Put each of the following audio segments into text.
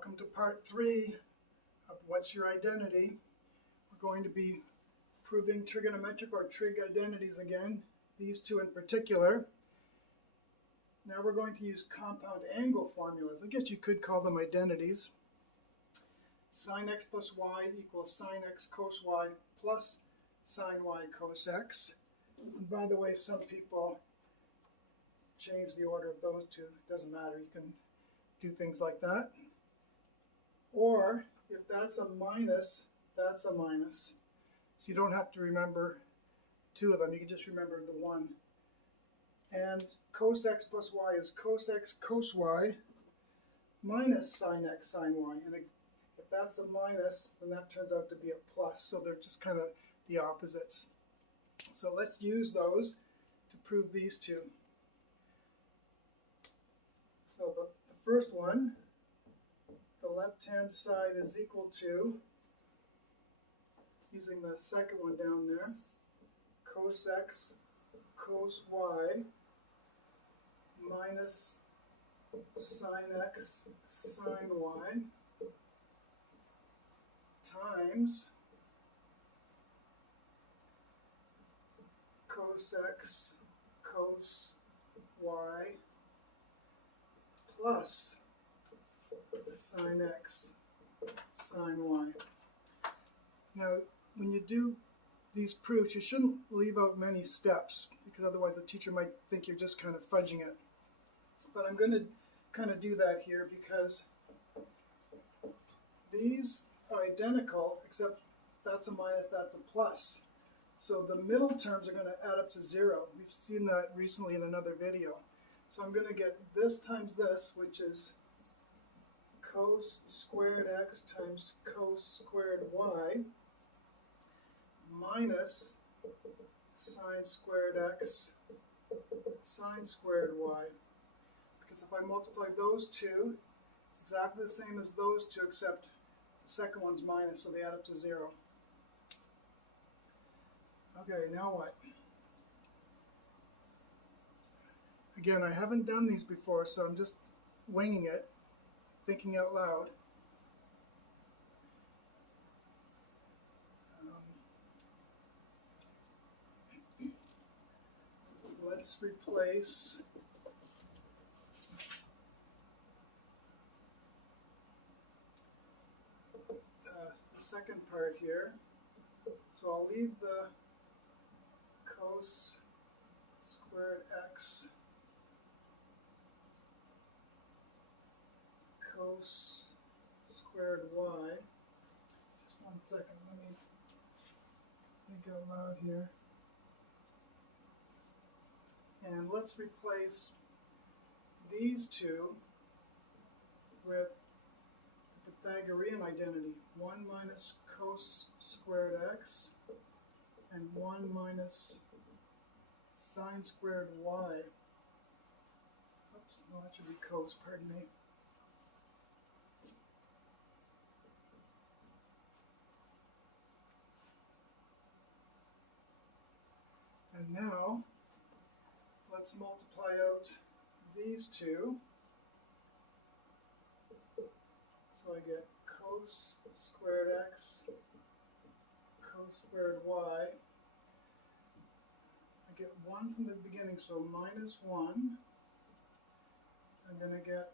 Welcome to part 3 of What's Your Identity? We're going to be proving trigonometric or trig identities again, these two in particular. Now we're going to use compound angle formulas. I guess you could call them identities. Sine x plus y equals sine x cos y plus sine y cos x. And by the way, some people change the order of those two. It doesn't matter. You can do things like that. Or if that's a minus, that's a minus. So you don't have to remember two of them. You can just remember the one. And cos x plus y is cos x cos y minus sine x sine y. And if that's a minus, then that turns out to be a plus. So they're just kind of the opposites. So let's use those to prove these two. So the first one, the left-hand side is equal to, using the second one down there, cos x cos y minus sine x sine y times cos x cos y plus sine x sine y. Now, when you do these proofs, you shouldn't leave out many steps, because otherwise the teacher might think you're just kind of fudging it. But I'm going to kind of do that here because these are identical, except that's a minus, that's a plus. So the middle terms are going to add up to 0. We've seen that recently in another video. So I'm going to get this times this, which is cos squared x times cos squared y minus sine squared x sine squared y. Because if I multiply those two, it's exactly the same as those two, except the second one's minus, so they add up to 0. Okay, now what? Again, I haven't done these before, so I'm just winging it, thinking out loud. Let's replace the second part here. So I'll leave the cos squared x cos squared y. Just one second, let me think out loud here. And let's replace these two with the Pythagorean identity. 1 minus cos squared x and 1 minus sine squared y. Oops, no, that should be cos, pardon me. And now, let's multiply out these two. So I get cos squared x, cos squared y. I get 1 from the beginning, so minus 1. I'm going to get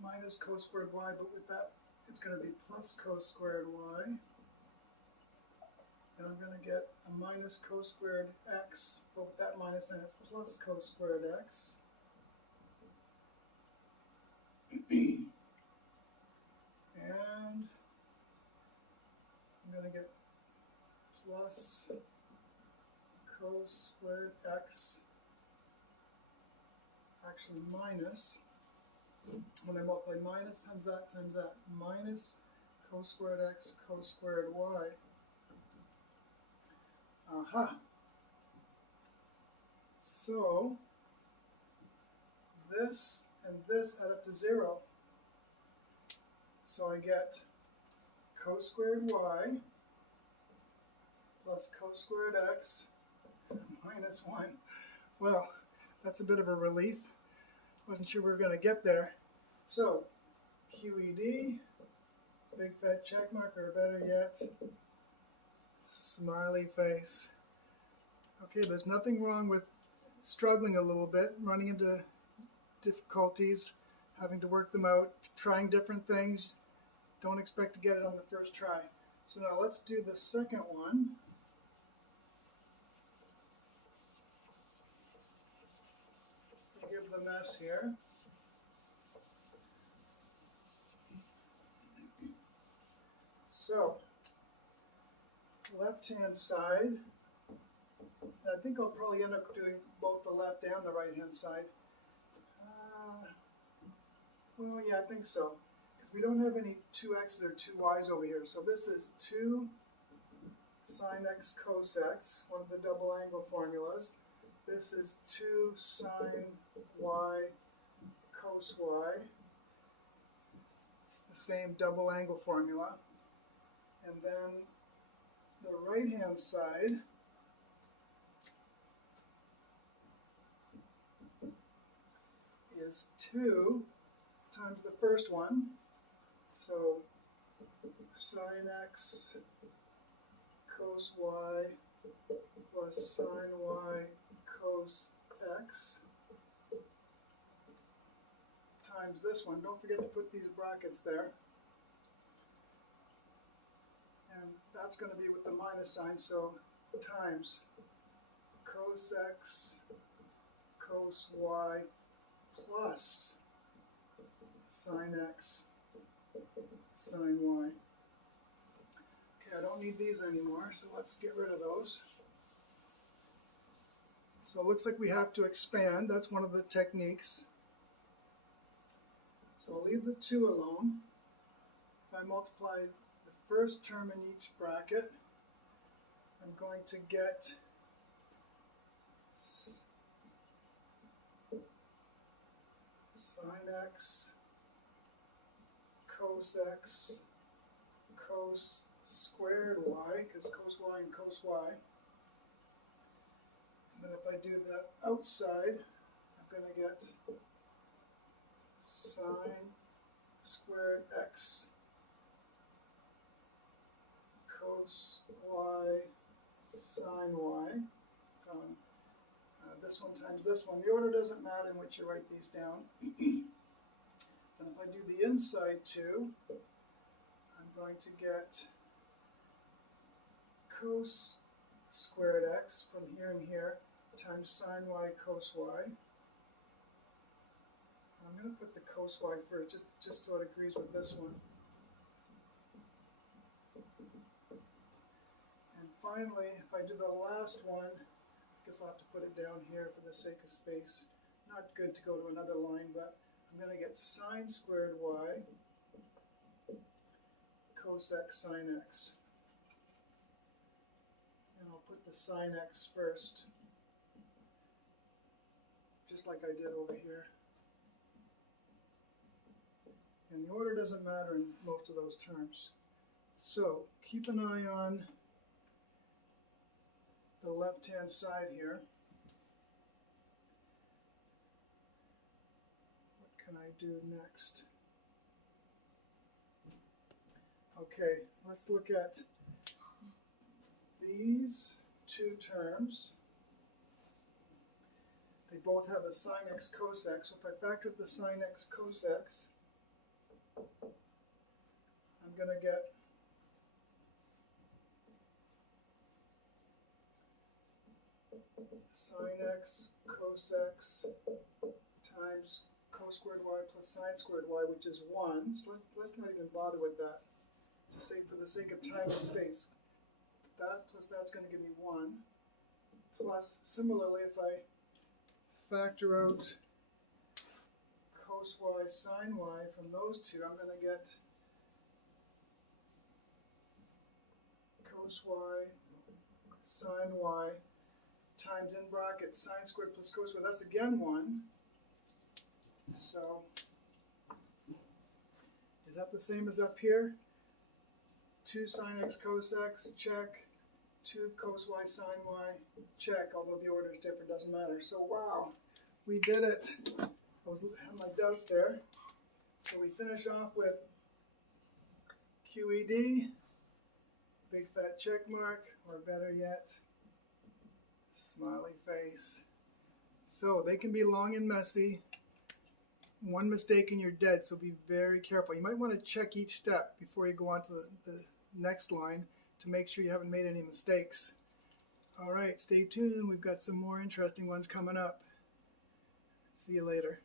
minus cos squared y, but with that it's going to be plus cos squared y. And I'm going to get a minus cos squared x, but with that minus, then it's plus cos squared x. And I'm going to get plus cos squared x, actually minus, when I multiply minus times that, minus cos squared x, cos squared y. Aha! So, this and this add up to 0. So I get cos squared y plus cos squared x minus 1. Well, that's a bit of a relief. Wasn't sure we were going to get there. So, QED, big fat check mark, or better yet, smiley face. Okay, there's nothing wrong with struggling a little bit, running into difficulties, having to work them out, trying different things. Don't expect to get it on the first try. So now let's do the second one. Forgive the mess here. So, left-hand side, I think I'll probably end up doing both the left and the right-hand side. Well, yeah, I think so, because we don't have any 2x's or 2y's over here. So this is 2 sine x cos x, one of the double angle formulas. This is 2 sine y cos y. It's the same double angle formula. And then the right-hand side is 2 times the first one. So sine x cos y plus sine y cos x times this one. Don't forget to put these brackets there. And that's going to be with the minus sign, so times cos x cos y plus sine x sine y. Okay, I don't need these anymore, so let's get rid of those. So it looks like we have to expand. That's one of the techniques. So I'll leave the 2 alone. If I multiply the first term in each bracket, I'm going to get sine x cos x cos squared y, because cos y and cos y. And then if I do the outside, I'm going to get sine squared x cos y sine y. This one times this one. The order doesn't matter in which you write these down. And if I do the inside too, I'm going to get cos squared x from here and here times sine y cos y. I'm going to put the cos y first, just so it agrees with this one. And finally, if I do the last one, I guess I'll have to put it down here for the sake of space. Not good to go to another line, but I'm going to get sine squared y cos x sine x. And I'll put the sine x first, just like I did over here. And the order doesn't matter in most of those terms. So keep an eye on the left-hand side here. What can I do next? Okay, let's look at these 2 terms. They both have a sine x cos x. So if I factor the sine x cos x, I'm going to get sine x cos x times cos squared y plus sine squared y, which is 1. So let's not even bother with that, to say for the sake of time and space. That plus that's going to give me 1. Plus, similarly, if I factor out cos y sine y from those 2, I'm going to get cos y sine y times in brackets sine squared plus cos squared. That's again 1. So is that the same as up here? 2 sine x cos x, check. 2 cos y sine y, check. Although the order is different, doesn't matter. So wow, we did it. I have my doubts there. So we finish off with QED, big fat check mark, or better yet, smiley face. So they can be long and messy. One mistake and you're dead, so be very careful. You might want to check each step before you go on to the next line to make sure you haven't made any mistakes. All right, stay tuned. We've got some more interesting ones coming up. See you later.